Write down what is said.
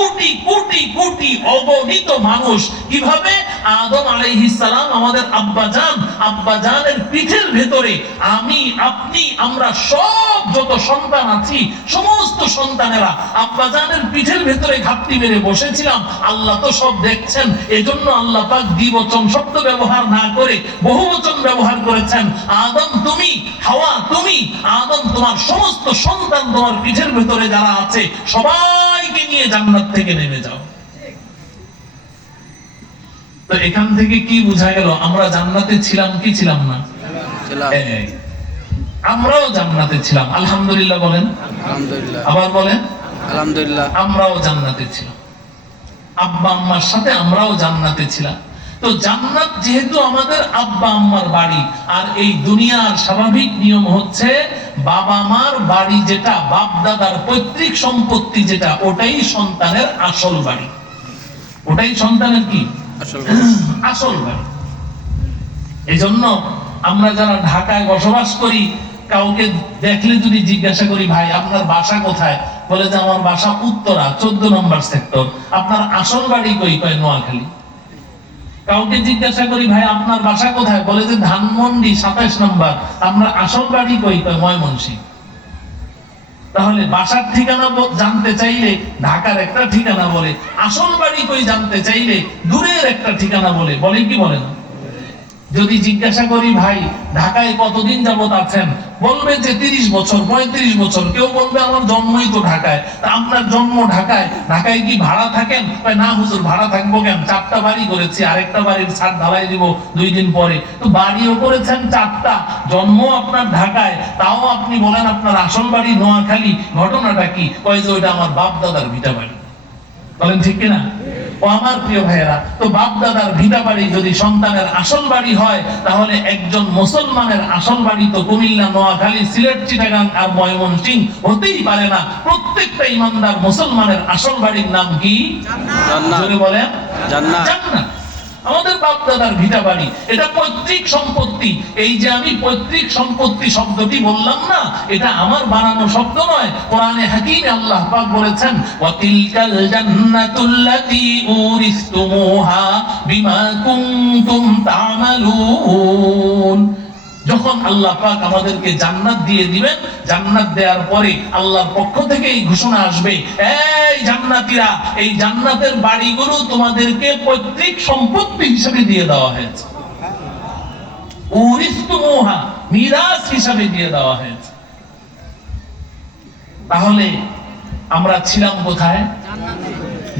কোটি কোটি কোটি অগণিত মানুষ কীভাবে আদম আলাইহিস সালাম, আমাদের আব্বাজান আব্বাজানের পিঠের ভেতরে আমি, আপনি, আমরা সব যত সন্তান আছি, সমস্ত সন্তানেরা আব্বাজানের পিঠের ভেতরে ঘাপটি মেরে বসেছিলাম। আল্লাহ তো সব দেখছেন, এজন্য আল্লাহ পাক দ্বিবচন শব্দ ব্যবহার না করে, বহুবচন ব্যবহার করেছেন। আদম, তুমি, হাওয়া, তুমি, আদম তোমার সমস্ত সন্তান তোমার পিঠের ভেতরে যারা আছে সবাইকে নিয়ে জান্নাত থেকে নেমে যাও। তো এখান থেকে কি বোঝা গেল? আমরা জান্নাতে ছিলাম কি ছিলাম না? আমরাও জান্নাতে ছিলাম। আলহামদুলিল্লাহ বলেন। আলহামদুলিল্লাহ। আবার বলেন। আলহামদুলিল্লাহ। আমরাও জান্নাতে ছিলাম। আব্বা আম্মার সাথে আমরাও জান্নাতে ছিলাম। তো জান্নাত যেহেতু আমাদের আব্বা আম্মার বাড়ি আর এই দুনিয়ার স্বাভাবিক নিয়ম হচ্ছে বাবা মার বাড়ি যেটা বাপ দাদার পৈতৃক সম্পত্তি যেটা ওটাই সন্তানের আসল বাড়ি। ওটাই সন্তানের কি? আসল বাড়ি। এজন্য আমরা যারা ঢাকায় বসবাস করি কাউকে দেখলে যদি জিজ্ঞাসা করি ভাই আপনার বাসা কোথায়? বলে যে আমার বাসা উত্তরা চোদ্দ নম্বর সেক্টর। আপনার আসল বাড়ি কই? কয় নোয়াখালী। কাউকে জিজ্ঞাসা করি, ভাই, আপনার বাসা কোথায়? বলে যে, ধানমন্ডি সাতাইশ নম্বর। আমরা আসল বাড়ি কই? ময়মনসিং। তাহলে বাসার ঠিকানা জানতে চাইলে, ঢাকার একটা ঠিকানা বলে, আসল বাড়ি কই? জানতে চাইলে, দূরের একটা ঠিকানা বলে বলে কি বলে না যদি জিজ্ঞাসা করি, ভাই, ঢাকায় কতদিন যাবত আছেন? বলবে যে, তিরিশ বছর, পঁয়ত্রিশ বছর। কেউ বলবে, আমার জন্মই তো ঢাকায়। তা আপনার জন্ম ঢাকায়? ঢাকায় কি ভাড়া থাকেন? না হুজুর, ভাড়া থাকব কেন? চারটা বাড়ি করেছি, আরেকটা বাড়ির ছাদ ঢালাই দিব দুই দিন পরে। তো বাড়িও করেছেন চারটা জন্ম আপনার ঢাকায়। তাও আপনি বলেন, আপনার আসল বাড়ি নোয়াখালী, ঘটনাটা কি? কয় যে, ওইটা আমার বাপ দাদার ভিটা বাড়ি। বলেন, ঠিক কিনা? ও আমার প্রিয় ভাইয়েরা তো বাপ দাদার ভিটা বাড়ি যদি সন্তানের আসল বাড়ি হয় তাহলে একজন মুসলমানের আসল বাড়ি তো কুমিল্লা নোয়াখালী সিলেট চিটাগাং আর ময়মনসিং হতেই পারে না। প্রত্যেকটা ইমানদার মুসলমানের আসল বাড়ির নাম কি? বলেন। জান্নাত। আমাদের বাপ দাদার ভিটা বাড়ি। এটা পৈতৃক সম্পত্তি। এই যে আমি পৈতৃক সম্পত্তি শব্দটি বললাম না, এটা আমার বানানো শব্দ নয়। কোরআনে হাকিমে আল্লাহ পাক বলেছেন, ওয়াতিলকাল জান্নাতুল্লাতি উরিসতুমুহা বিমা কুনতুম তা'মালুন। যখন আল্লাহ পাক আমাদেরকে জান্নাত দিয়ে দিবেন, জান্নাত দেওয়ার পরে আল্লাহর পক্ষ থেকে এই ঘোষণা আসবে, এই জান্নাতীরা, এই জান্নাতের বাড়িগুলো তোমাদেরকে পৈতৃক সম্পত্তি হিসেবে দিয়ে দেওয়া হয়েছে। দিয়ে দেওয়া হয়েছে। তাহলে আমরা ছিলাম কোথায়?